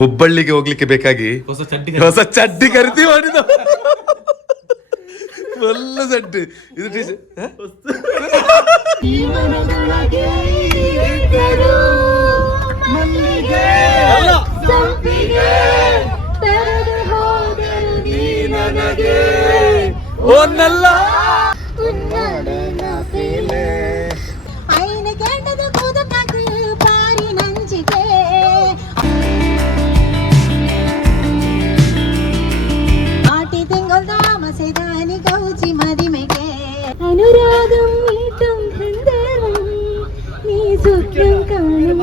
ಹುಬ್ಬಳ್ಳಿಗೆ ಹೋಗ್ಲಿಕ್ಕೆ ಬೇಕಾಗಿ ಹೊಸ ಚಡ್ಡಿ ಖರೀದಿ ಮಾಡಿದ. ಒಳ್ಳೆ ಚಡ್ಡಿ ಇದು അനുരാഗം നീട്ടും ഗന്ധർവം നീ സ്വപ്നം കാണും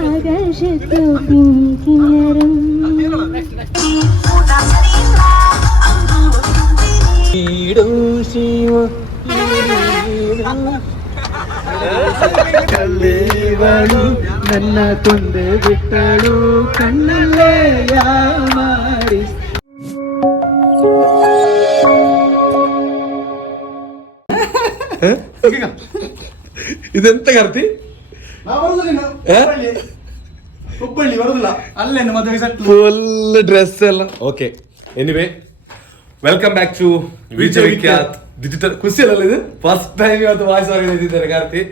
ആകാശത്തു പിൻകിന്നരം ಕಳ್ಳೇವಳು ನನ್ನ ಕೊಂದು ಬಿಟ್ಟಳು ಕಣ್ಣಲ್ಲೇ ಮಾಡಿ. ಇದೆಂತ ಕರ್ತಿ ಹುಬ್ಬಳ್ಳಿ ಬರುದಿಲ್ಲ ಅಲ್ಲೇನು ಮದುವೆ ಫುಲ್ ಡ್ರೆಸ್ ಎಲ್ಲ okay. Anyway welcome back to Vijay Vikhyat digital. ಖುಷಿ ಅಲ್ಲ ಇದು ಫಸ್ಟ್ ಟೈಮ್ ಇವತ್ತು ವಾಯ್ಸ್ ಓವರ್ ಇದ್ದಾರೆ ಕಾರ್ತಿ.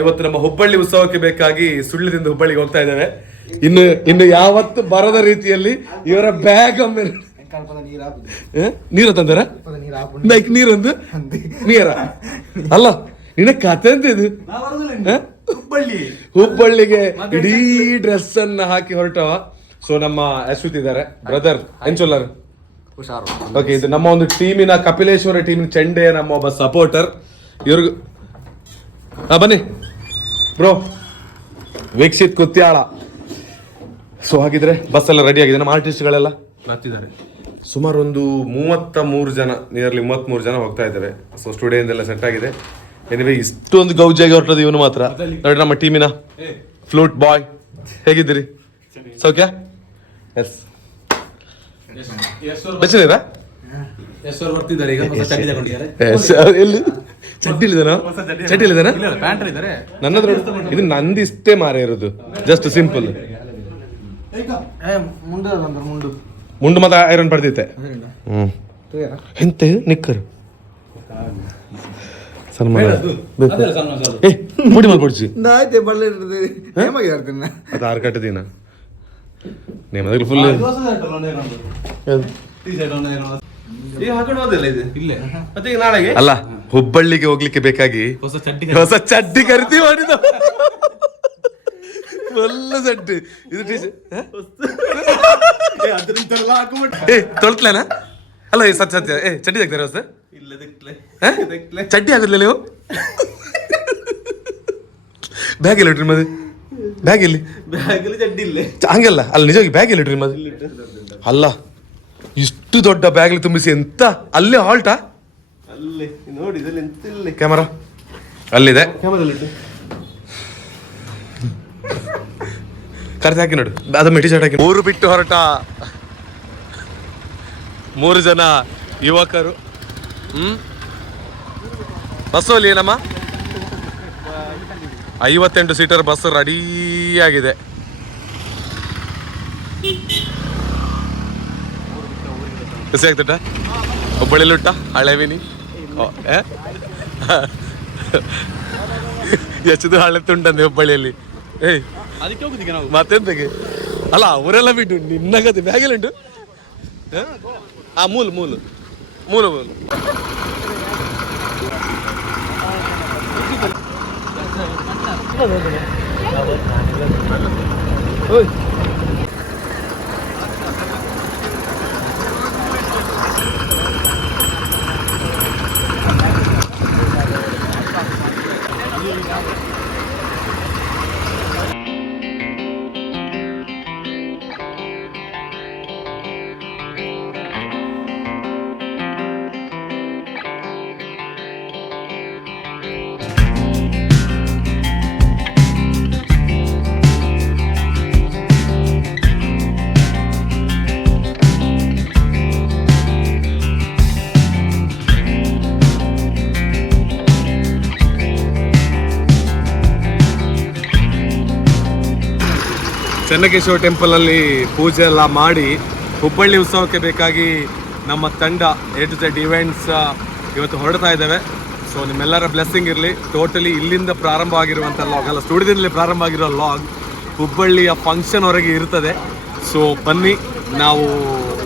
ಇವತ್ತು ನಮ್ಮ ಹುಬ್ಬಳ್ಳಿ ಉತ್ಸವಕ್ಕೆ ಬೇಕಾಗಿ ಸುಳ್ಳ್ಯದಿಂದ ಹುಬ್ಬಳ್ಳಿಗೆ ಹೋಗ್ತಾ ಇದ್ದೇವೆ. ಇನ್ನು ಯಾವತ್ತು ಬರದ ರೀತಿಯಲ್ಲಿ ಇವರ ಬ್ಯಾಗ್ ಒಮ್ಮೆ ನೀರ ತಂದಾರ ಬೈಕ್ ನೀರೊಂದು ನೀರ ಅಲ್ಲ ನಿನ್ನ ಕತೆ ಅಂತ ಇದು. ಹುಬ್ಬಳ್ಳಿಗೆ ಇಡೀ ಡ್ರೆಸ್ ಅನ್ನ ಹಾಕಿ ಹೊರಟವ. ಸೊ ನಮ್ಮ ಅಶ್ವಿತ್ ಇದ್ದಾರೆ ಬ್ರದರ್ ಎಂಚೊಲ್ಲರ್. ಓಕೆ, ಇದು ನಮ್ಮ ಒಂದು ಟೀಮಿನ ಕಪಿಲೇಶ್ವರ ಟೀಮಿನ ಚೆಂಡೆ ನಮ್ಮ ಒಬ್ಬ ಸಪೋರ್ಟರ್. ಇವ್ರಿಗೂ ಬನ್ನಿ ಬ್ರೋ ವೀಕ್ಷಿತ್ ಕುತ್ಯಾಳ. ಸೊ ಹಾಗಿದ್ರೆ ಬಸ್ ಎಲ್ಲ ರೆಡಿ ಆಗಿದೆ. ನಮ್ಮ ಆರ್ಟಿಸ್ಟ್ಗಳೆಲ್ಲ ಬರ್ತಿದ್ದಾರೆ. ಸುಮಾರು ಒಂದು 33 ಜನ, ನಿಯರ್ಲಿ 33 ಜನ ಹೋಗ್ತಾ ಇದ್ದಾರೆ. ಸೊ ಸ್ಟುಡಿಯೋದೆಲ್ಲ ಸೆಟ್ ಆಗಿದೆ. ಎನಿವೇ ಇಷ್ಟೊಂದು ಗೌಜಿಯಾಗಿ ಹೊರಟದ ಇವನು ಮಾತ್ರ. ನೋಡಿ ನಮ್ಮ ಟೀಮಿನ ಫ್ಲೂಟ್ ಬಾಯ್, ಹೇಗಿದ್ದೀರಿ? ಸೌಖ್ಯ? ಎಸ್ ಬಚ್ಚಿದ್ದೀರಾ? ಎಲ್ಲಿ ಚಡ್ಡಿ ಇಲ್ಲಿದಾನ? ಚಡ್ಡಿ ಇಲ್ಲಿದಾನ? ನನ್ನದ್ರ ಇದು ನಂದಿಷ್ಟೇ ಮಾರ ಇರೋದು, ಜಸ್ಟ್ ಸಿಂಪಲ್ ಮುಂಡು ಮತ್ತೆ ಐರನ್ ಪಡೆದೈತೆ. ಎಂತ ನಿಕ್ಕರ್ ಸನ್ಮಾನ ಮುಡಿ ಮಾಡ್ಕೊಡ್ಸಿ ಅದು 6 ಕಟ್ಟ ದಿನ ನೇಮದಲ್ಲಿ ಫುಲ್ ಅಲ್ಲ. ಹುಬ್ಬಳ್ಳಿಗೆ ಹೋಗ್ಲಿಕ್ಕೆ ಬೇಕಾಗಿ ಹೊಸ ಚಡ್ಡಿ ಖರೀದಿ ಮಾಡಿದ. ಒಳ್ಳೆ ಚಡ್ಡಿ ಇದು ತೊಳ್ತಲೇನ ಅಲ್ಲ ಸತ್ಯ ಸತ್ಯ. ಚಡ್ಡಿ ತೆಗ್ದಾರೆ ಹೊಸ ಚಡ್ಡಿ ಆಗುದಿಲ್ಲ ನೀವು? ಬ್ಯಾಗ್ ಇಲ್ಲ ಇಟ್ರಿ ಮದು, ಬ್ಯಾಗ್ ಇಲ್ಲಿ ಹಂಗೆಲ್ಲ ಅಲ್ಲ ನಿಜವಾಗಿ ಬ್ಯಾಗ್ ಇಲ್ಲ ಇಟ್ರಿ ಮದು. ಅಲ್ಲ ಇಷ್ಟು ದೊಡ್ಡ ಬ್ಯಾಗ್ ತುಂಬಿಸಿ ಎಂತ ಅಲ್ಲೇ ಹಾಲ್ಟಾ? ಕ್ಯಾಮರಾ ಅಲ್ಲಿದೆ, ಕರ್ತಿ ಹಾಕಿ ನೋಡು. ಅದು ಮೆಟಿ ಶರ್ಟ್ ಹಾಕಿ 3 ಬಿಟ್ಟು ಹೊರಟ 3 ಜನ ಯುವಕರು. ಬಸ್ಸು ಅಲ್ಲಿ ಏನಮ್ಮ 58 ಸೀಟರ್ ಬಸ್ ರೆಡಿ ಆಗಿದೆ. ಖುಷಿ ಆಗ್ತಟ? ಹುಬ್ಬಳ್ಳಿಲಿ ಉಟ್ಟ ಹಳೆವಿನಿ ಎಷ್ಟು ಹಳೆ ತುಂಟಂದೆ ಹುಬ್ಬಳ್ಳಿಯಲ್ಲಿ. ಮತ್ತೆಂತಗೆ ಅಲ್ಲ ಅವರೆಲ್ಲ ಬಿಟ್ಟು ನಿನ್ನಗತ್ತೆ ಬ್ಯಾಗೆಲ್ಲ ಉಂಟು. ಮೂಲು ಮೂಲು ಮೂಲು ಮೂಲು ಚೆನ್ನಕೇಶವ ಟೆಂಪಲಲ್ಲಿ ಪೂಜೆ ಎಲ್ಲ ಮಾಡಿ ಹುಬ್ಬಳ್ಳಿ ಉತ್ಸವಕ್ಕೆ ಬೇಕಾಗಿ ನಮ್ಮ ತಂಡ A to Z ಇವೆಂಟ್ಸ್ ಇವತ್ತು ಹೊರಡ್ತಾ ಇದ್ದೇವೆ. ಸೊ ನಿಮ್ಮೆಲ್ಲರ ಬ್ಲೆಸ್ಸಿಂಗ್ ಇರಲಿ. ಟೋಟಲಿ ಇಲ್ಲಿಂದ ಪ್ರಾರಂಭ ಆಗಿರುವಂಥ ಲಾಗ್ ಅಲ್ಲ, ಸ್ಟುಡಿಯೋದಿಂದಲೇ ಪ್ರಾರಂಭ ಆಗಿರೋ ಲಾಗ್ ಹುಬ್ಬಳ್ಳಿಯ ಫಂಕ್ಷನ್ವರೆಗೆ ಇರ್ತದೆ. ಸೊ ಬನ್ನಿ, ನಾವು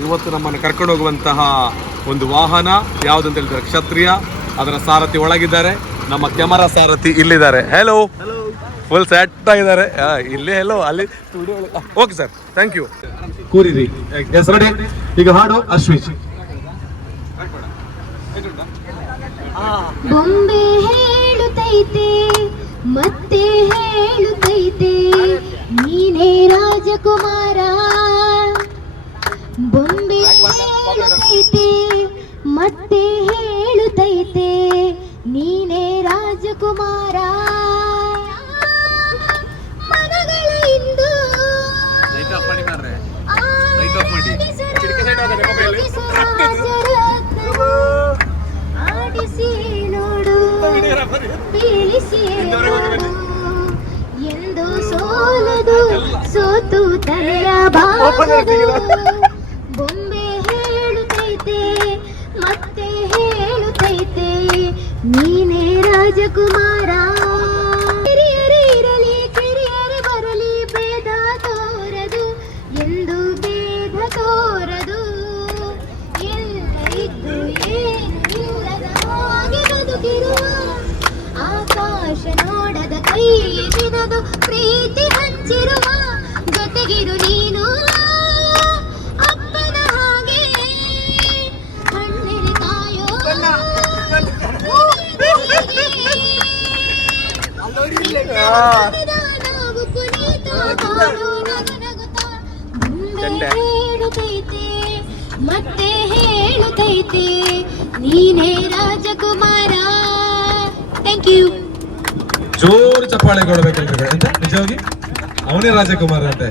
ಇವತ್ತು ನಮ್ಮನ್ನು ಕರ್ಕೊಂಡು ಹೋಗುವಂತಹ ಒಂದು ವಾಹನ ಯಾವುದಂತ ಹೇಳ್ತಾರೆ ಕ್ಷತ್ರಿಯ. ಅದರ ಸಾರಥಿ ಒಳಗಿದ್ದಾರೆ, ನಮ್ಮ ಕ್ಯಾಮರಾ ಸಾರಥಿ ಇಲ್ಲಿದ್ದಾರೆ. ಹೆಲೋ, ಫುಲ್ ಸೆಟ್ ಆಗಿದ್ದಾರೆ. ಇಲ್ಲಿ ಹೆಲೋ, ಅಲ್ಲಿ studio. Okay sir, thank you. ಕೂರಿರಿ. Yes ready. ಈಗ ಹಾಡು ಅಶ್ವಿಶ್. ಬೊಂಬೆ ಹೇಳುತ್ತೈತೆ ಮತ್ತೆ ಹೇಳುತ್ತೈತೆ ನೀನೇ ರಾಜಕುಮಾರ. ಬೊಂಬೆ ಹೇಳುತ್ತೈತೆ ಮತ್ತೆ ಹೇಳುತ್ತೈತೆ ನೀನೇ ರಾಜಕುಮಾರ. ಮನಗಳ ಇಂದು ಆಡಿಸಿ ನೋಡು, ಬೀಳಿಸಿ ನೋಡು, ಎಂದು ಸೋಲದು, ಸೋತು ತಲೆಯಬಾರದು. ಬೊಂಬೆ ಹೇಳುತ್ತೈತೆ ಮತ್ತೆ ಹೇಳುತ್ತೈತೆ ನೀನೇ ರಾಜಕುಮಾರ. ಕಿರಿಯರೇ ಇರಲಿ ಕಿರಿಯರೇ ಬರಲಿ, ಭೇದ ತೋರದು ಎಂದು ಭೇದ ತೋರದು. ಇದ್ದು ಏನು ಇಲ್ಲದ ಹಾಗೆ ಬದುಕಿರುವ, ಆಕಾಶ ನೋಡದ ಕೈ ಬಿಡದು ಪ್ರೀತಿ ಹಂಚಿರುವ. ಜೊತೆಗಿರು ನೀನು ಅಪ್ಪನ ಹಾಗೆ, ಕಣ್ಣಲ್ಲಿ ಕಾಯೋ ನಾವು ಪುನೀತ ಹಾಡು ನಗುತ್ತಾ. ಮುಂದೆ ಹೇಳುತ್ತೈತೆ ಮತ್ತೆ ಹೇಳುತ್ತೈತೆ ನೀನೇ ರಾಜಕುಮಾರ. Thank you. ಜೋರು ಚಪ್ಪಾಳೆ ಕೊಡ್ಬೇಕಲ್ರಿ ಅಂತ. ನಿಜವಾಗಿ ಅವನೇ ರಾಜಕುಮಾರ ಅಂತೆ.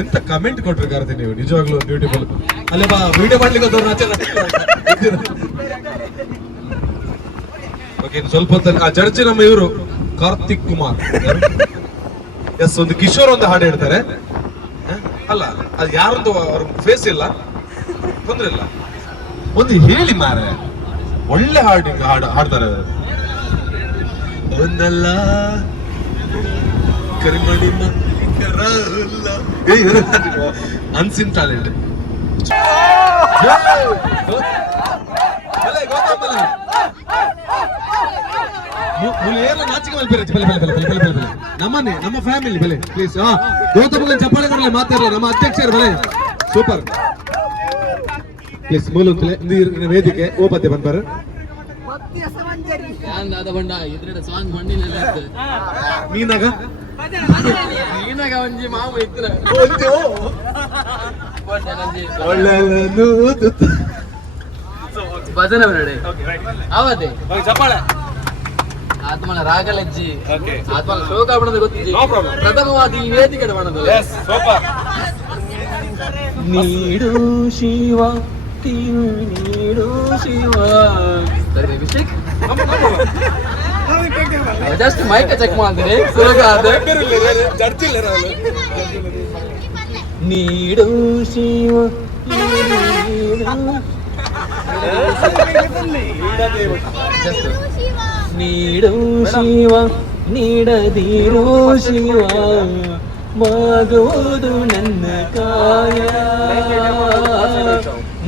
ಎಂತ ಕಮೆಂಟ್ ಕೊಟ್ಟಿರ್ತಾರೆ ನೀವು, ನಿಜವಾಗ್ಲೂ ಬ್ಯೂಟಿಫುಲ್. ಅಲ್ಲೇ ಬಾ, ವಿಡಿಯೋ ಮಾಡ್ಲಿಕ್ಕೆ ಓಕೆ. ಸ್ವಲ್ಪ ಹೊತ್ತಲ್ಲಿ ಆ ಜಡ್ಜ್ ನಮ್ಮ ಇವರು ಕಾರ್ತಿಕ್ ಕುಮಾರ್. ಎಸ್, ಒಂದು ಕಿಶೋರ್ ಒಂದು ಹಾಡು ಹೇಳ್ತಾರೆ. ಅಲ್ಲ, ಅದು ಯಾರೊಂದು ಅವ್ರ ಫೇಸ್ ಇಲ್ಲ, ತೊಂದ್ರೆ ಇಲ್ಲ, ಒಂದು ಹೇಳಿ ಮಾರೆ. ಒಳ್ಳೆ ಹಾಡಿಂಗ್ ಹಾಡ್ತಾರೆ. ಒಂದಲ್ಲ ಕರಿಮಣಿ ಅನ್ಸಿನ್ ಟ್ಯಾಲೆಂಟ್. ನಾಚಿಕೆ ನಮ್ಮನೆ ನಮ್ಮ ಫ್ಯಾಮಿಲಿ ಬೆಲೆ ಪ್ಲೀಸ್. ಗೌತಮ್ ಚಪ್ಪಾಳೆ ಕೊಡಲಿ, ಮಾತಾಡಲ್ಲ. ನಮ್ಮ ಅಧ್ಯಕ್ಷರು ಬೆಲೆ ಸೂಪರ್ ಪ್ಲೀಸ್. ಮೂಲ ವೇದಿಕೆ ಓಪತ್ತೆ ಬಂದ್ಬಾರ. ಮೀನಾಗ ಒಂಜಿ ಮಾವು ಇತ್ರ ಭಜನೆ ಬರಡೆ ಅವತ್ತೆ ಚಪ್ಪಾಳೆ ಆತ್ಮಲ ರಾಗಲಜ್ಜಿ ಆತ್ಮಲ ಶೋಕ ಬಣ್ಣದ ಗೊತ್ತಿಜ್ಜಿ ಪ್ರಥಮವಾದ ಈ ವೇದಿಕೆ ಬಣ್ಣದ ನೀಡು ಶಿವ ನೀಡು Shiva. Mistake. Just mic check ಮಾಡಿದ್ರೆ ಸುಲಭ ಅದು. ನೀಡು ಶಿವ ನೀಡು ಶಿವ ನೀಡದಿರೋ ಶಿವ, ಮಾಗೋದು ನನ್ನ ಕಾಯ.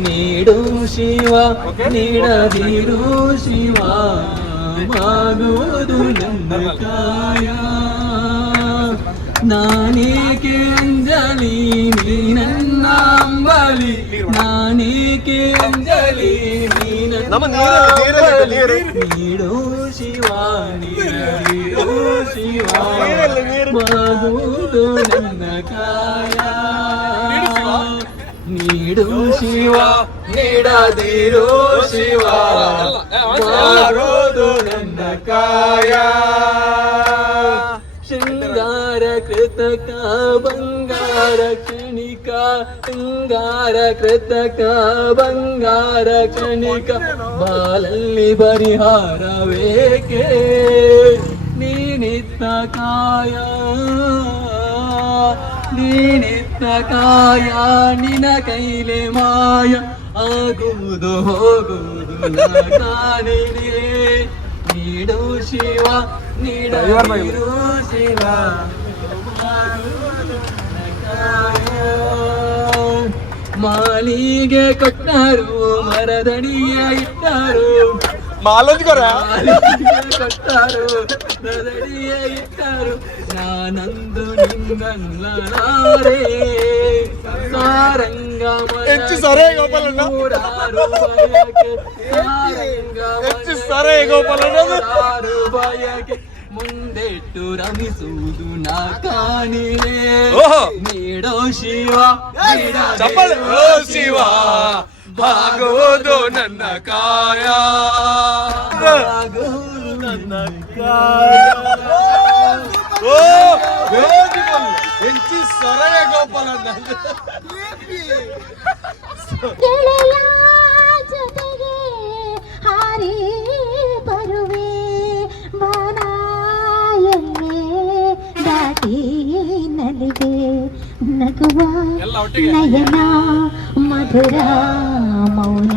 ನೀಡು ಶಿವ ನೀಡದಿರೋ ಶಿವ, ಮಾಗೋದು ನನ್ನ ಕಾಯ. ನಾನೇಕೆ ಅಂಜಲಿ ನೀ ನನ್ನ ಅಂಬಲಿ, ನಾನೇಕೆ ಅಂಜಲಿ ನೀ ನನ್ನ ಅಂಬಲಿ. ನೀಡು ಶಿವ ನೀಡದಿರೋ ಶಿವ, ಮಾಗೋದು ನನ್ನ ಕಾಯ. ನೀಡು ಶಿವ ನೀಡದಿರೋ ಶಿವ, ಮಾಗೋದು ನನ್ನ ಕಾಯ. ಶೃಂಗಾರ ಕೃತಕ ಬಂಗಾರ ಕ್ಷಣಿಕ, ಶೃಂಗಾರ ಕೃತಕ ಬಂಗಾರ ಕ್ಷಣಿಕ, ಬಾಲಲ್ಲಿ ಪರಿಹಾರವೇಕೆ ನೀನಿತ್ತ ಕಾಯ. ನೀನಿತ್ತ ಕಾಯ ನಿನ ಕೈಲೆ ಮಾಯ ಆಗುವುದು ಹೋಗುವುದು ನಾನೇನೆ ನೀಡು ಶಿವ ನೀಡು ಶಿವ ಮಾಲಿಗೆ ಕೊಟ್ಟರು ಮರದಡಿಯ ಇಟ್ಟರು ಕೊಟ್ಟರು ಮರದಡಿಯ ಇಟ್ಟರು ನಾನಂದು ನಿನ್ನಲ್ಲೇ ಸಾರಂಗ ಬಯಕೆ ಮುಂದೆಟ್ಟು ರಮಿಸುವುದು ನಾ ಕಾಣಿವೆ ನೀಡೋ ಶಿವ ಶಿವ ಭಾಗೋದು ನನ್ನ ಕಾಯ ನನ್ನ ಓ ಬ್ಯೂಟಿಫುಲ್ ಎಂಚಿ ಸರಳ ಗೋಪಾಲಣ್ಣ ಗೆಳೆಯ ಜೊತೆಗೆ ಹಾರಿ ಬರುವೆ ಬಾನಾಯಲ್ಲೇ ದಾಟಿ ನಲಿವೆ ನಗುವ ನಯನ ಮಧುರ ಮೌನ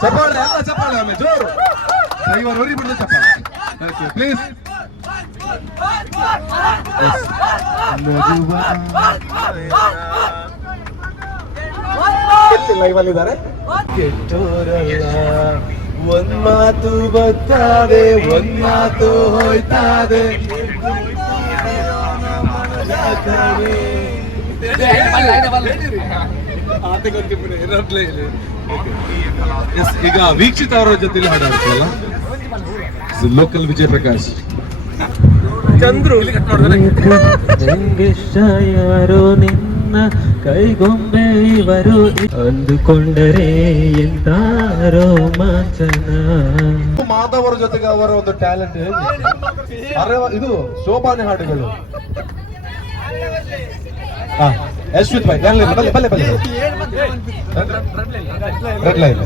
ಚಪ್ಪಾಳೆ ಎಲ್ಲ ಚಪ್ಪಾಳೆ ಆಮೇಲೆ ಜೋರು ಡ್ರೈವರ್ ಹೊರಿ ಬಿಡೋದು ಚಪ್ಪಾಳೆ ಪ್ಲೀಸ್ ಲೈವಲ್ಲಿದ್ದಾರೆ ಕೆಟ್ಟೋರಲ್ಲ ಒಂದ್ ಮಾತು ಬರ್ತದೆ ಒಂದ್ ಮಾತು ಹೋಯ್ತದೆ ಈಗ ವೀಕ್ಷಿತ ಅವರ ಜೊತೆಲಿ ಹಾಡಾಡ್ತಲ್ಲ ಲೋಕಲ್ ವಿಜಯ್ ಪ್ರಕಾಶ್ ಚಂದ್ರು ಯಾರೋ ನಿನ್ನ ಕೈಗೊಂಬೆ ಇವರು ಅಂದುಕೊಂಡರೆ ಎಂತ ರೋಮಾಂಚನ. ಮಾಧವರ ಜೊತೆಗೆ ಅವರ ಒಂದು ಟ್ಯಾಲೆಂಟ್ ಇದು ಶೋಭಾನೆ ಹಾಡುಗಳು. ಯಶ್ವಿತ್ ಭಾಯ್ ಬಲ್ಲೆ ಬಲ್ಲೆ ಬಲ್ಲೆ ರೆಡ್ ಲೈನ್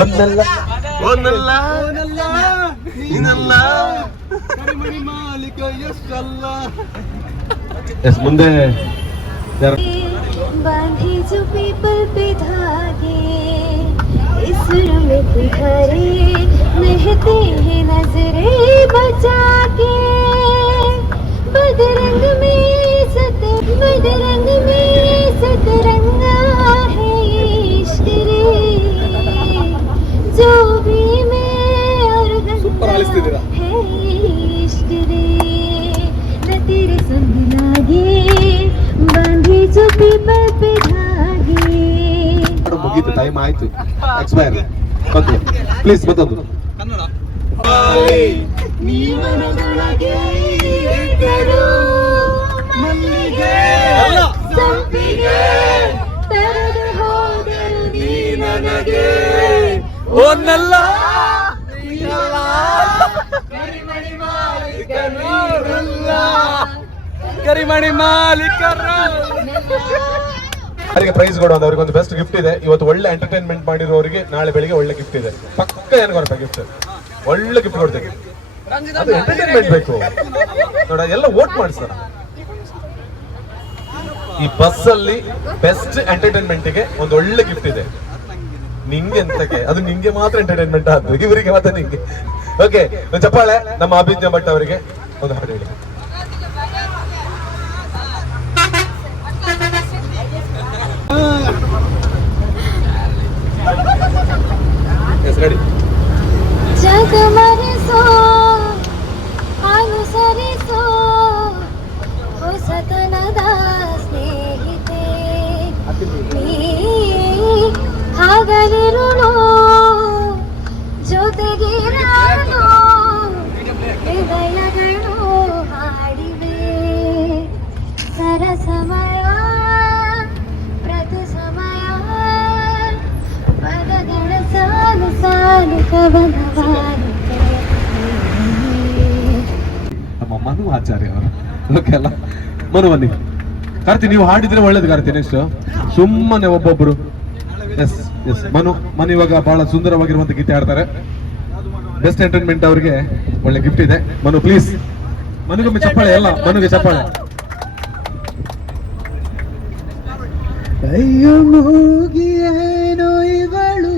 ಒಂದಲ್ಲ ಒಂದಲ್ಲ ನೀನಲ್ಲ ಕರಿಮಣಿ ಮಾಲೀಕ ಎಷ್ಟಲ್ಲ. ಎಸ್ ಮುಂದೆ बांधे जो पीपल पे धागे इस रंग घरे महते हैं नजरे बचा के बदरंग में सतरंगा है इश्क रे जो भी मैं और गंगा है इश्क रे न तेरे संग लागे बांधे जो पीपल पे धागे. ಮುಗೀತು ಟೈಮ್ ಆಯ್ತು ಎಕ್ಸ್ಪೈರ್ ಬಂತು ಪ್ಲೀಸ್ ಮತ್ತೊಂದು ನೀ ಮನದೊಳಗೆ ಇದ್ದರು ಮಲ್ಲಿಗೆ ಸಂಪಿಗೆ ತೆರೆದು ಹೋದರು ನೀ ನನಗೆ ಒಂದಲ್ಲ ಕರಿಮಣಿ ಮಾಲೀಕರು ಅವರಿಗೆ ಪ್ರೈಸ್ ಕೊಡೋದು. ಅವ್ರಿಗೆ ಒಂದು ಬೆಸ್ಟ್ ಗಿಫ್ಟ್ ಇದೆ. ಇವತ್ತು ಒಳ್ಳೆ ಎಂಟರ್ಟೈನ್ಮೆಂಟ್ ಮಾಡಿರೋರಿಗೆ ನಾಳೆ ಬೆಳಿಗ್ಗೆ ಒಳ್ಳೆ ಗಿಫ್ಟ್ ಇದೆ. ಪಕ್ಕ ಏನು ಕೊಡ್ಬೇಕು ಗಿಫ್ಟ್, ಒಳ್ಳೆ ಗಿಫ್ಟ್ ಕೊಡ್ತೇವೆ. ಅದು ಎಂಟರ್ಟೈನ್ಮೆಂಟ್ ಬೇಕು ನೋಡ, ಎಲ್ಲ ವೋಟ್ ಮಾಡಿಸ್ತಾರ. ಈ ಬಸ್ ಅಲ್ಲಿ ಬೆಸ್ಟ್ ಎಂಟರ್ಟೈನ್ಮೆಂಟ್ ಗೆ ಒಂದು ಒಳ್ಳೆ ಗಿಫ್ಟ್ ಇದೆ. ನಿಂಗೆ ಎಂತಕ್ಕೆ, ಅದು ನಿಂಗೆ ಮಾತ್ರ ಎಂಟರ್ಟೈನ್ಮೆಂಟ್ ಆದ್ರು, ಇವರಿಗೆ ಮಾತ್ರ ನಿಂಗೆ. ಓಕೆ, ಚಪ್ಪಾಳೆ ನಮ್ಮ ಅಭಿಜ್ಞಾ ಭಟ್ ಅವರಿಗೆ ಒಂದು ಹಾಡು ಹೇಳಿ. ಜಗಮರಿಸೋ ಅನುಸರಿಸೋ ಹೊಸತನದ ಸ್ನೇಹಿತೆ ನೀ ಹಾಗಲಿರುಳು ಜೊತೆಗಿರಲು ಹೃದಯಗಳು ಹಾಡಿವೆ ಸರಸಮಯ ಪ್ರತಿ ಸಮಯ ಪದಗಳ ಸಾಲು ಸಾಲು ಕವನವಾಗುತ್ತೆ. ನಮ್ಮ ಮನು ಆಚಾರ್ಯ ಅವರು ಓಕೆ ಅಲ್ಲ. ಮನು ಬನ್ನಿ ಕಾರ್ತಿ, ನೀವು ಹಾಡಿದ್ರೆ ಒಳ್ಳೇದು ಕಾರ್ತಿ. ನೆಕ್ಸ್ಟ್ ಸುಮ್ಮನೆ ಒಬ್ಬೊಬ್ರು ಎಸ್ ಎಸ್ ಮನು ಇವಾಗ ಬಹಳ ಸುಂದರವಾಗಿರುವಂತ ಗೀತೆ ಆಡ್ತಾರೆ. ಬೆಸ್ಟ್ ಎಂಟರ್ಟೈನ್ಮೆಂಟ್ ಅವರಿಗೆ ಒಳ್ಳೆ ಗಿಫ್ಟ್ ಇದೆ. ಮನು ಪ್ಲೀಸ್, ಮನುಗೊಮ್ಮೆ ಚಪ್ಪಾಳೆ, ಎಲ್ಲ ಮನುಗೆ ಚಪ್ಪಾಳೆ. ಅಯ್ಯೋ ಮೂಗಿಯೇನೋ ಇವಳು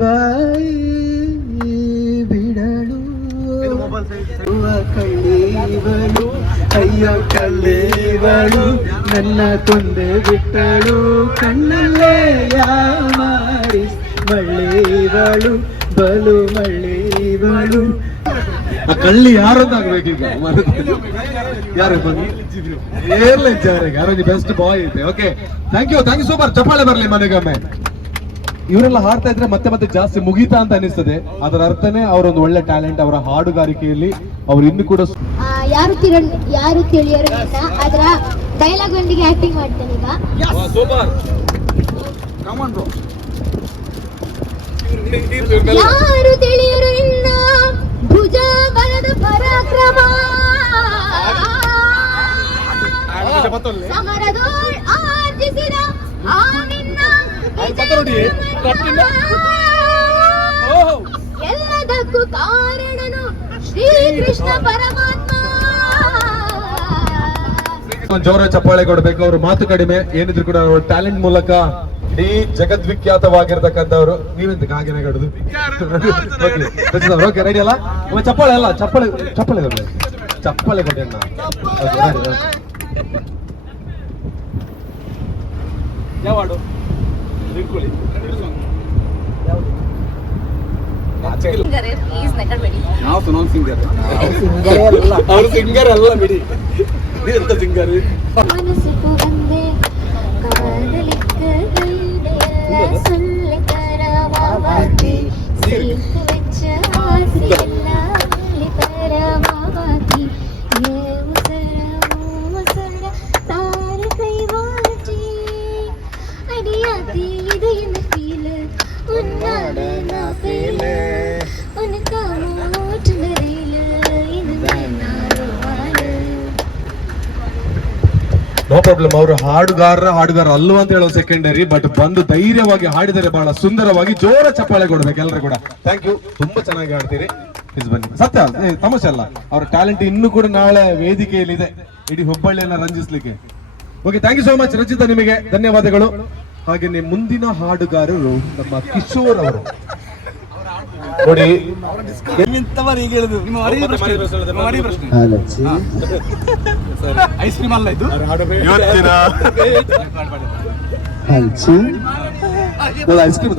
ಬಾಯಿ ಬಿಡಳು, ಕಳ್ಳೀವಳು ಅಯ್ಯೋ ಕಳ್ಳೀವಳು ನನ್ನ ಕೊಂದೆ ಬಿಟ್ಟಳು, ಕಣ್ಣಲ್ಲೇ ಮಾಡಿ ಮಳ್ಳೀವಳು ಬಲು ಮಳ್ಳೀವಳು. ಆ ಕಳ್ಳಿ ಯಾರೊಂದಾಗ್ಬೇಕೀಗ, ಯಾರು ಯಾರೋ ಬೆಸ್ಟ್ ಬಾಯ್ ಐತೆ. Okay, thank you super. ಚಪ್ಪಾಳೆ ಬರಲಿ ಮನೆಗೊಮ್ಮೆ. ಇವರೆಲ್ಲ ಹಾಡ್ತಾ ಇದ್ರೆ ಮತ್ತೆ ಜಾಸ್ತಿ ಮುಗೀತಾ ಅಂತ ಅನಿಸ್ತದೆ. ಅದರ ಅರ್ಥನೇ ಅವರೊಂದು ಒಳ್ಳೆ ಟ್ಯಾಲೆಂಟ್. ಅವರ ಹಾಡುಗಾರಿಕೆಯಲ್ಲಿ ಅವರು ಇನ್ನು ಕೂಡ ಯಾರು ತಿಳಿಯರು ಅಂತ ಅದರ ಡೈಲಾಗ್ ಒಂದಿಗೆ ಆಕ್ಟಿಂಗ್ ಮಾಡ್ತೇನೆ ಈಗ. ಸೂಪರ್. ಯಾರು ತಿಳಿಯರು ನಿನ್ನ ಭುಜ ಬಲದ ಪರಾಕ್ರಮ, ಸಮರದೋಳ್ ಆರ್ಜಿಸಿದ ಆ ನಿನ್ನ ಎಲ್ಲದಕ್ಕೂ ಕಾರಣನು ಶ್ರೀಕೃಷ್ಣ ಪರಮಾತ್ಮ. ಜೋರ ಚಪ್ಪಾಳೆ ಕೊಡ್ಬೇಕು. ಅವರು ಮಾತು ಕಡಿಮೆ ಏನಿದ್ರು ಕೂಡ ಅವ್ರ ಟ್ಯಾಲೆಂಟ್ ಮೂಲಕ ಇಡೀ ಜಗದ್ವಿಖ್ಯಾತವಾಗಿರ್ತಕ್ಕಂಥವ್ರು. ನೀವೆಂತ ಹಾಗೇನೆ ಕಡುದು. ಓಕೆ, ರೆಡಿ ಅಲ್ಲ? ಚಪ್ಪಾಳೆ ಅಲ್ಲ, ಚಪ್ಪಾಳೆ ಕೊಟ್ಟೆ ಅಣ್ಣ. மனசுக்கு வந்தே காதலிக்க கையில சொல்ல தரவாத்தி, சேர்த்து வச்ச ஆசையெல்லாம் அள்ளி தரவாத்தி, உசர தார கை வாட்டி அடியாத்தி. இது என்ன ஃபீல் உன்னால நான் ஃபீல் உனக்கு மூட்டு நிறையில இதுதான் நான் வாழ. No problem. ಅವರು ಹಾಡುಗಾರ ಅಲ್ವಾ ಅಂತ ಹೇಳೋ ಸೆಕೆಂಡರಿ, ಬಟ್ ಬಂದು ಧೈರ್ಯವಾಗಿ ಹಾಡಿದರೆ ಬಹಳ ಸುಂದರವಾಗಿ. ಜೋರ ಚಪ್ಪಾಳೆ ಕೊಡ್ಬೇಕು ಎಲ್ಲರೂ ಕೂಡ. ಥ್ಯಾಂಕ್ ಯು, ತುಂಬಾ ಚೆನ್ನಾಗಿ ಹಾಡ್ತೀರಿ. ಬನ್ನಿ, ಸತ್ಯ ತಮಾಷೆ ಅಲ್ಲ. ಅವರ ಟ್ಯಾಲೆಂಟ್ ಇನ್ನೂ ಕೂಡ ನಾಳೆ ವೇದಿಕೆಯಲ್ಲಿ ಇದೆ, ಇಡೀ ಹುಬ್ಬಳ್ಳಿಯನ್ನ ರಂಜಿಸ್ಲಿಕ್ಕೆ. Okay, thank you so much Rachita, ನಿಮಗೆ ಧನ್ಯವಾದಗಳು. ಹಾಗೆ ಮುಂದಿನ ಹಾಡುಗಾರರು ನಮ್ಮ ಕಿಶೋರ್ ಅವರು. ನೋಡಿ, ಐಸ್ ಕ್ರೀಮ್ ಅಲ್ಲ ಇದು, ಐಸ್ ಕ್ರೀಮ್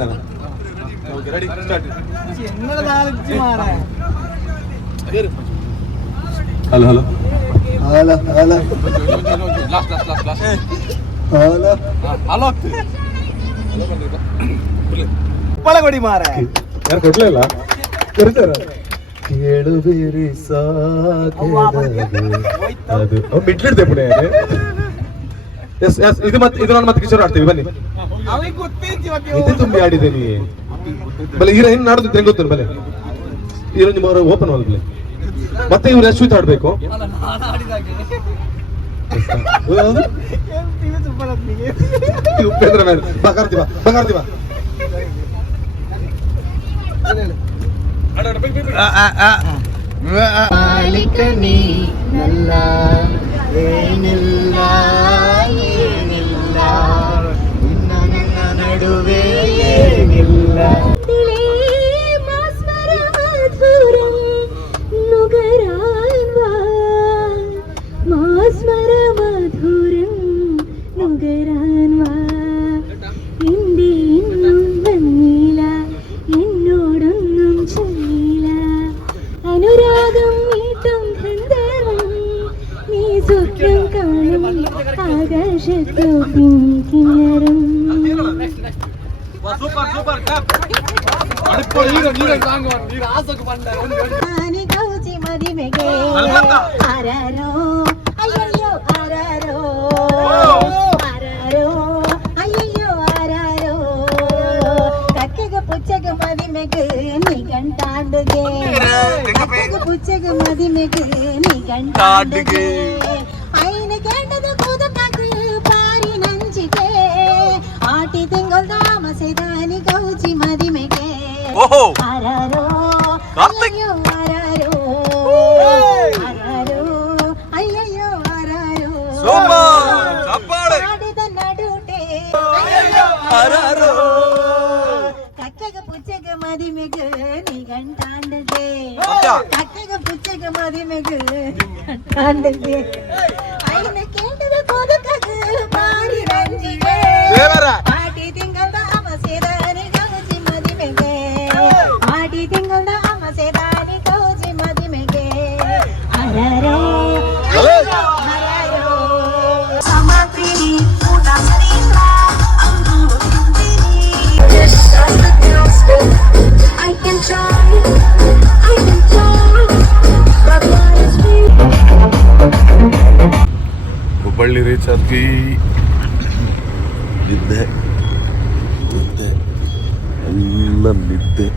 ಹಲೋ ಪಳಗೊಡಿ ಮಾರ ಯಾರು ಕೊಡ್ಲಿಲ್ಲ ಕೇಳು ಬೇರೆ ಅದು ಬಿಟ್ಲಿಡ್ದೆ ಪುಣೆ. ಇದು ನಾನು ಮತ್ತೆ ಕಿಶೋರ್ ಆಡ್ತೀವಿ. ಬನ್ನಿ, ಇದು ತುಂಬಿ ಆಡಿದ್ದೇನೆ ಬಲೆ. ಹೀರೋ ಹೆಣ್ಣು ನಾಡುದು ಹೆಂಗ್ ಗೊತ್ತು ಬಲೆ. ಹೀರೋ ನಿಮ್ಮ ಓಪನ್ ಹೋಗ್ಲಿ. ಮತ್ತೆ ಇವ್ರು ಅಶ್ವಿತ್ ಆಡ್ಬೇಕು. ಉಪೇಂದ್ರ ಮೇಲೆ ಬಗಾರ್ತೀವ ಮಾಲಿಕನಿ ನಲ್ಲ ಏನಿಲ್ಲ ನಿನ್ನ ನನ್ನ ನಡುವೆ ಏನಿಲ್ಲ. മാസ്മര മധുരം നുകരാൻവാ, എന്റെ ഇന്നും വന്നില്ല, എന്നോടൊന്നും ചൊല്ലില്ല. അനുരാഗം മീട്ടും ഗന്ധർവം, നീ സ്വപ്നം കാണും ആകാശത്തോ പിൻകിന്നരം. കൗചി മതിമെಗೆ ആരാരോ അയ്യോ ആരാരോ ಅಯ್ಯಯ್ಯೋ ಆರಾರೋ, ಕಕ್ಕೆಗೆ ಪುಚ್ಚಗೆ ಮದಿಮೆಗೆ ನೀ ಗಂಟಾಡುಗೆ, ಕಕ್ಕೆಗೆ ಪುಚ್ಚಗೆ ಮದಿಮೆಗೆ ನೀ ಗಂಟಾಡುಗೆ. ಐನ ಕೆಂಡದ ಕೂದಕಾಕು ಪಾರಿ ನಂಚಿಗೆ ಆಟಿ ತಿಂಗ ತಿಂಗಳದ ಮಸೆದಾನಿ ಗೌಜಿ ಮದಿಮೆಗೆ ಓಹೋ ಆರಾರೋ ಕಾರ್ತಿಕ್. ಅಯ್ಯಯ್ಯೋ ಆರಾರೋ ಆರಾರೋ ಅಯ್ಯಯ್ಯೋ ಆರಾರೋ ಸೂಪರ್ ಚಪ್ಪಾಳೆ ಆಡಿದ ನಡುಟೆ ಆರಾರೋ. ಕಕ್ಕಗ ಪುಚ್ಚಗ ಮದಿಮೆಗೆ ನೀ ಗಂಟಾಂಡದೆ ಅಕ್ಕ. ಕಕ್ಕಗ ಪುಚ್ಚಗ ಮದಿಮೆಗೆ ಗಂಟಾಂಡದೆ ಐನ ಕೇಂದ್ರದ ಕೋದಕಗ ಮಾರಿ ರಂಜಿಗೆ ದೇವರ. ಆಟಿ ತಿಂಗಳದ ಅಮಸೆದಾನಿ ಗೌಜಿ ಮದಿಮೆಗೆ ಆಟಿ ತಿಂಗಳದ ಅಮಸೆದಾನಿ ಗೌಜಿ ಮದಿಮೆಗೆ ಅರರೋ ಅಯ್ಯೋ ಅರರೋ ಸಮತ್ರಿನಿ ಊಟ ಸರಿಲ್ಲ ಅಂದು ತಿಂದಿನಿ I can try but what is me Hubballi reach ಆದ್ವಿ. ನಿದ್ದೆ ನಿದ್ದೆ ಎಲ್ಲ ನಿದ್ದೆ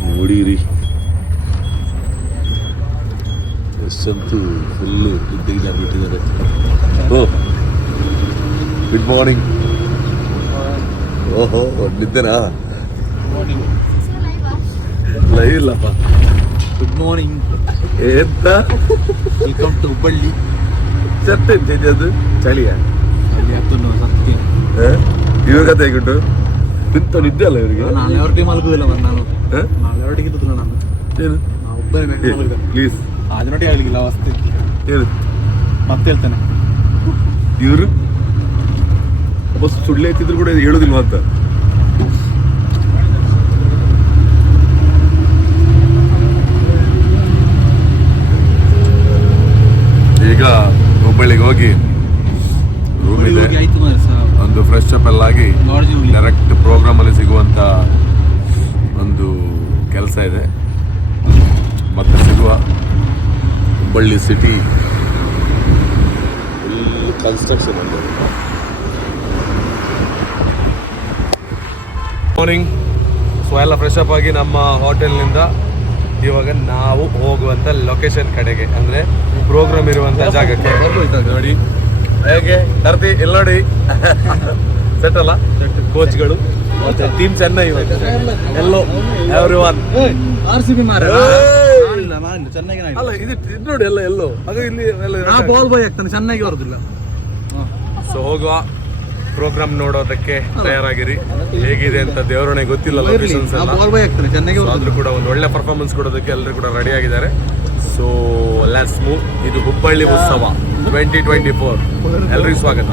ನೋಡಿರಿ. ಎಷ್ಟಂತೂ ಫುಲ್ಲು ನಿದ್ದೆಗೆ ಬಿಟ್ಟಿದ್ದಾರೆ. ಓ ಗುಡ್ ಮಾರ್ನಿಂಗ್. ಓಹೋ ನಿದ್ದೆನಾ? ಲೈವ್ ಇಲ್ಲಪ್ಪ. ಗುಡ್ ಮಾರ್ನಿಂಗ್, ಎಂತ ವೆಲ್ಕಮ್ ಟು ಹುಬ್ಬಳ್ಳಿ. ಚಟ್ಟ ಅದು ಚಳಿಯ ಅಲ್ಲಿ ಹತ್ತು ಸತ್ಯ ಇವಾಗ ತೆಗಿಟ್ಟು ಇಂತ ನಿದ್ದೆ ಅಲ್ಲ ಇವರಿಗೆ. ನಾಳೆ ಹೊರಟಿಗೆ ಮಲಗುದಿಲ್ಲ ನಾನು, ನಾಳೆ ಹೊರಟಿಗೆ ಇದ್ದಿಲ್ಲ ನಾನು, ಏನು ನಾವು ಒಬ್ಬನೇ ಮಲಗಿದ್ದೇನೆ. ಪ್ಲೀಸ್ ಅದನ್ನೊಟ್ಟಿಗೆ ಹೇಳಲಿಲ್ಲ ಅವಸ್ಥೆ, ಏನು ಮತ್ತೆ ಹೇಳ್ತೇನೆ. ಇವರು ಬಸ್ ಸುಳ್ಳು ಎತ್ತಿದ್ರು ಕೂಡ ಹೇಳುದಿಲ್ವಾ ಅಂತ. ಈಗ ಹುಬ್ಬಳ್ಳಿಗೆ ಹೋಗಿ ರೂಮ್ ಇದೆ, ಆಯ್ತು ಮಾರ್ರೆ ಸರ್. ಒಂದು ಫ್ರೆಶ್ ಅಪ್ ಎಲ್ಲ ಆಗಿ ಲಾಡ್ಜ್ ಹೋಗ್ಲಿ. ಡೈರೆಕ್ಟ್ ಪ್ರೋಗ್ರಾಮ್ ಅಲ್ಲಿ ಸಿಗುವಂತ ಒಂದು ಕೆಲಸ ಇದೆ. ಮತ್ತೆ ಸಿಗುವ ಹುಬ್ಬಳ್ಳಿ ಸಿಟಿ ಫುಲ್ ಕನ್ಸ್ಟ್ರಕ್ಷನ್ ಇದೆ. ಮಾರ್ನಿಂಗ್. ಸೊ ಎಲ್ಲ ಫ್ರೆಶ್ ಅಪ್ ಆಗಿ ನಮ್ಮ ಹೋಟೆಲ್ನಿಂದ ಇವಾಗ ನಾವು ಹೋಗುವಂತ ಲೊಕೇಶನ್ ಕಡೆಗೆ, ಅಂದ್ರೆ ಪ್ರೋಗ್ರಾಮ್ ಇರುವಂತ ಜಾಗಕ್ಕೆ ನೋಡಿ. ಹೇಗೆ ತರ್ತಿ ಇಲ್ಲಿ ನೋಡಿ ಸೆಟ್ ಅಲ್ಲ, ಕೋಚ್ಗಳು ಮತ್ತೆ ಟೀಮ್ ಚೆನ್ನೈ ಎಲ್ಲೋ ಎವ್ರಿ ಒನ್. RCB ಮಾರ್ರೆ. ನಾನಿಲ್ಲ, ಚೆನ್ನಾಗಿ ಅಲ್ಲ ಇದು ನೋಡಿ ಎಲ್ಲ ಎಲ್ಲೋ ಅದು ಇಲ್ಲಿ ನಾ ಬಾಲ್ ಬಾಯ್ ಆಗ್ತಾನೆ, ಚೆನ್ನಾಗಿ ಬರೋದಿಲ್ಲ. ಸೊ ಹೋಗುವ ಪ್ರೋಗ್ರಾಮ್ ನೋಡೋದಕ್ಕೆ ತಯಾರಾಗಿರಿ. ಹೇಗಿದೆ ಅಂತ ದೇವರೊಣೆ ಗೊತ್ತಿಲ್ಲ ಲೊಕೇಶನ್ಸ್ ಎಲ್ಲ, ಬಾಲ್ ಬಾಯ್ ಆಗ್ತಾನೆ, ಚೆನ್ನಾಗಿ ಸೊ ಆದ್ರೂ ಕೂಡ ಒಂದು ಒಳ್ಳೆ ಪರ್ಫಾರ್ಮೆನ್ಸ್ ಕೊಡೋದಕ್ಕೆ ಎಲ್ಲರೂ ಕೂಡ ರೆಡಿ ಆಗಿದ್ದಾರೆ. So let's move. ಇದು ಹುಬ್ಬಳ್ಳಿ ಉತ್ಸವ 2024. ಎಲ್ರಿಗೂ ಸ್ವಾಗತ.